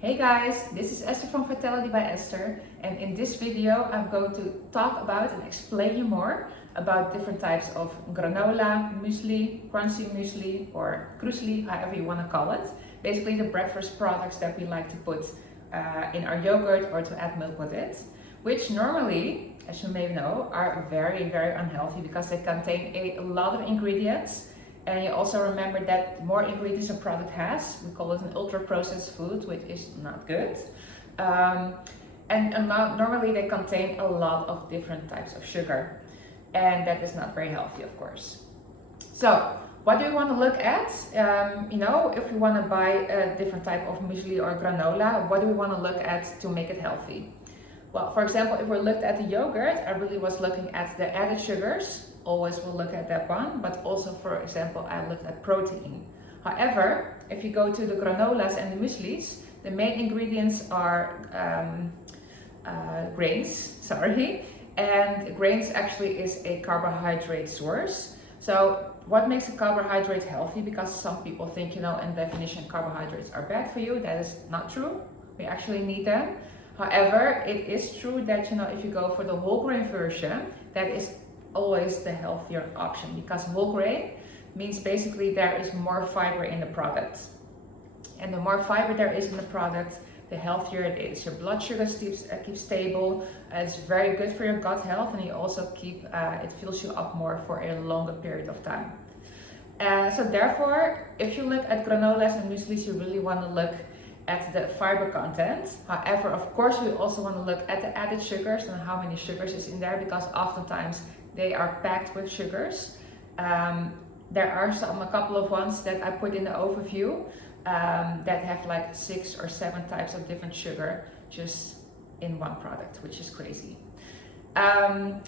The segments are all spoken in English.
Hey guys, this is Esther from Vitality by Esther, and in this video I'm going to talk about and explain you more about different types of granola, muesli, crunchy muesli or cruesli, however you want to call it. Basically the breakfast products that we like to put in our yogurt or to add milk with it, which normally, as you may know, are very unhealthy because they contain a lot of ingredients. And you also remember that more ingredients a product has, we call it an ultra processed food, which is not good. Normally they contain a lot of different types of sugar, and that is not very healthy, of course. So what do you want to look at? If you want to buy a different type of muesli or granola, what do we want to look at to make it healthy? Well, for example, if we looked at the yogurt, I really was looking at the added sugars. Always will look at that one, but also, for example, I looked at protein. However, if you go to the granolas and the mueslis, the main ingredients are grains, and grains actually is a carbohydrate source. So what makes a carbohydrate healthy? Because some people think, in definition, carbohydrates are bad for you. That is not true. We actually need them. However, it is true that, if you go for the whole grain version, that is always the healthier option, because whole grain means basically there is more fiber in the product. And the more fiber there is in the product, the healthier it is. Your blood sugar keeps stable. It's very good for your gut health, and you also it fills you up more for a longer period of time. So therefore, if you look at granolas and mueslis, you really want to look at the fiber content. However, of course, we also want to look at the added sugars and how many sugars is in there, because oftentimes they are packed with sugars. There are a couple of ones that I put in the overview that have like 6 or 7 types of different sugar just in one product, which is crazy.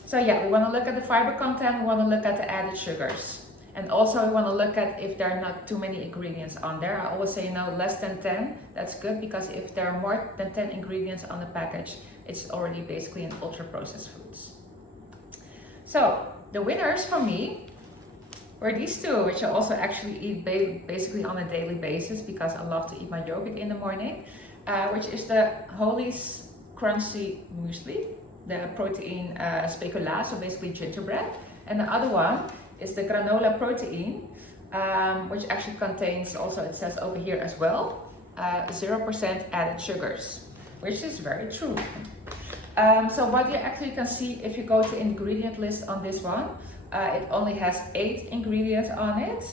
So yeah, we want to look at the fiber content, we want to look at the added sugars. And also we want to look at if there are not too many ingredients on there. I always say less than 10, that's good, because if there are more than 10 ingredients on the package, it's already basically an ultra processed foods. So the winners for me were these two, which I also actually eat basically on a daily basis because I love to eat my yogurt in the morning, which is the Holy's Crunchy Muesli, the protein specula, so basically gingerbread. And the other one is the granola protein, which actually contains, also it says over here as well, 0% added sugars, which is very true. So what you actually can see if you go to ingredient list on this one, it only has 8 ingredients on it,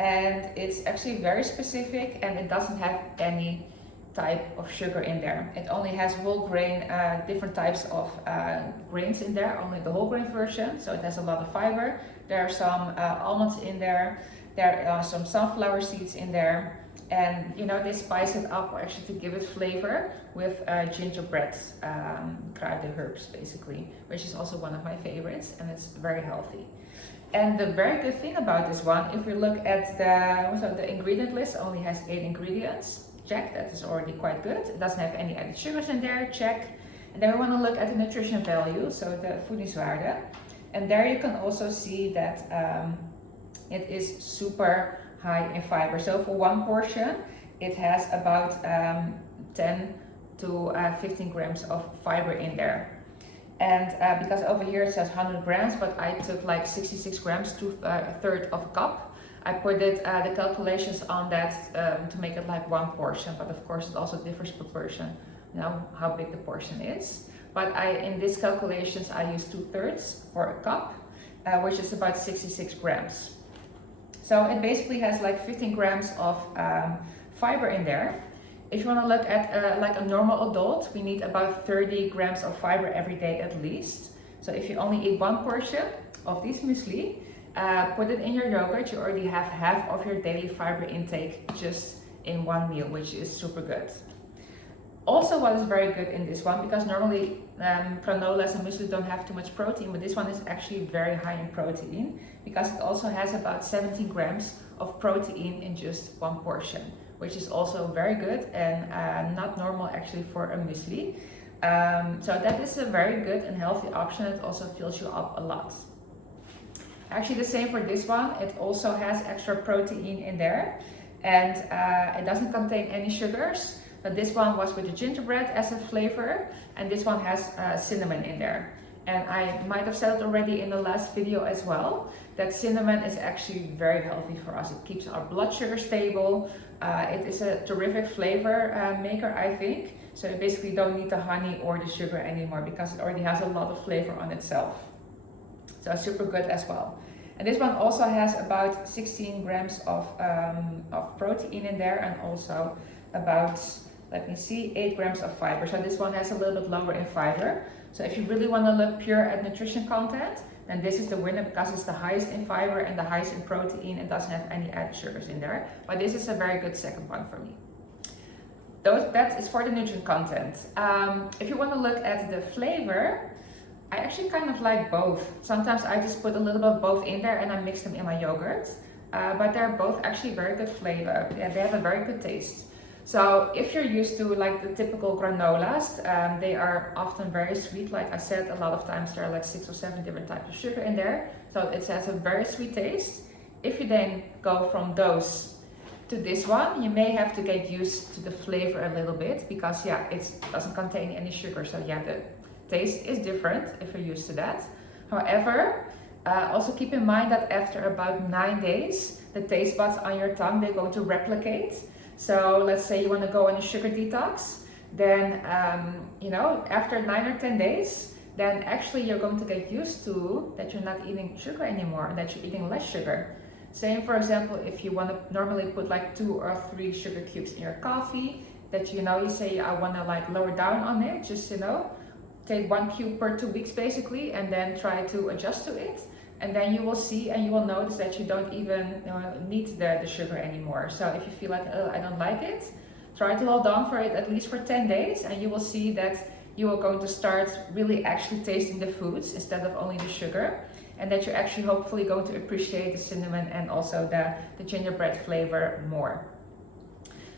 and it's actually very specific, and it doesn't have any type of sugar in there. It only has whole grain, different types of grains in there, only the whole grain version, so it has a lot of fiber. There are some almonds in there, there are some sunflower seeds in there, and they spice it up actually to give it flavor with gingerbread, kruiden herbs basically, which is also one of my favorites, and it's very healthy. And the very good thing about this one, if we look at the ingredient list, only has 8 ingredients. Check, that is already quite good. It doesn't have any added sugars in there, check. And then we want to look at the nutrition value, so the voedingswaarde. And there you can also see that it is super high in fiber. So for one portion, it has about 10 to 15 grams of fiber in there. And because over here it says 100 grams, but I took like 66 grams, a third of a cup. I put the calculations on that to make it like one portion, but of course it also differs per person, how big the portion is. But in these calculations I use 2/3 for a cup, which is about 66 grams. So it basically has like 15 grams of fiber in there. If you want to look at like a normal adult, we need about 30 grams of fiber every day at least. So if you only eat one portion of these muesli, put it in your yogurt, you already have half of your daily fiber intake just in one meal, which is super good. Also, what is very good in this one, because normally granolas and muesli don't have too much protein, but this one is actually very high in protein, because it also has about 17 grams of protein in just one portion, which is also very good and not normal actually for a muesli. So that is a very good and healthy option. It also fills you up a lot. Actually the same for this one. It also has extra protein in there, and it doesn't contain any sugars. But this one was with the gingerbread as a flavor, and this one has cinnamon in there. And I might have said it already in the last video as well, that cinnamon is actually very healthy for us. It keeps our blood sugar stable. It is a terrific flavor maker, I think. So you basically don't need the honey or the sugar anymore because it already has a lot of flavor on itself. So super good as well. And this one also has about 16 grams of protein in there, and also about, let me see, 8 grams of fiber. So this one has a little bit lower in fiber. So if you really want to look pure at nutrition content, then this is the winner because it's the highest in fiber and the highest in protein and doesn't have any added sugars in there. But this is a very good second one for me. That is for the nutrient content. If you want to look at the flavor, I actually kind of like both. Sometimes I just put a little bit of both in there and I mix them in my yogurt. But they're both actually very good flavor. Yeah, they have a very good taste. So if you're used to like the typical granolas, they are often very sweet. Like I said, a lot of times there are like 6 or 7 different types of sugar in there. So it has a very sweet taste. If you then go from those to this one, you may have to get used to the flavor a little bit because yeah, it doesn't contain any sugar. So yeah, the taste is different if you're used to that. However, also keep in mind that after about 9 days, the taste buds on your tongue, they're going to replicate. So let's say you want to go on a sugar detox, then you know, after 9 or 10 days, then actually you're going to get used to that you're not eating sugar anymore and that you're eating less sugar. Same, for example, if you want to normally put like 2 or 3 sugar cubes in your coffee, that you know, you say I want to like lower down on it, just you know, take 1 cube per 2 weeks basically, and then try to adjust to it. And then you will see and you will notice that you don't even need the sugar anymore. So if you feel like, oh, I don't like it, try to hold on for it at least for 10 days and you will see that you are going to start really actually tasting the foods instead of only the sugar. And that you're actually hopefully going to appreciate the cinnamon and also the gingerbread flavor more.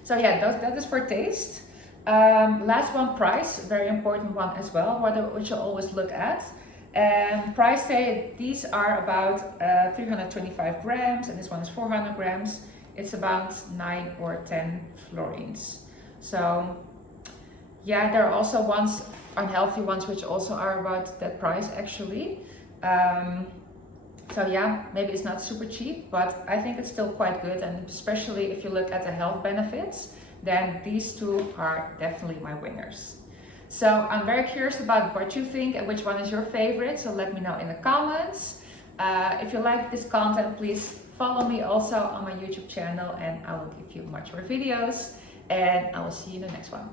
So yeah, that is for taste. Last one, price, very important one as well, which you always look at. And price tag, these are about 325 grams and this one is 400 grams. It's about 9 or 10 florins. So yeah, there are also ones, unhealthy ones, which also are about that price actually. So yeah, maybe it's not super cheap, but I think it's still quite good. And especially if you look at the health benefits, then these two are definitely my winners. So I'm very curious about what you think and which one is your favorite. So let me know in the comments. If you like this content, please follow me also on my YouTube channel and I will give you much more videos. And I will see you in the next one.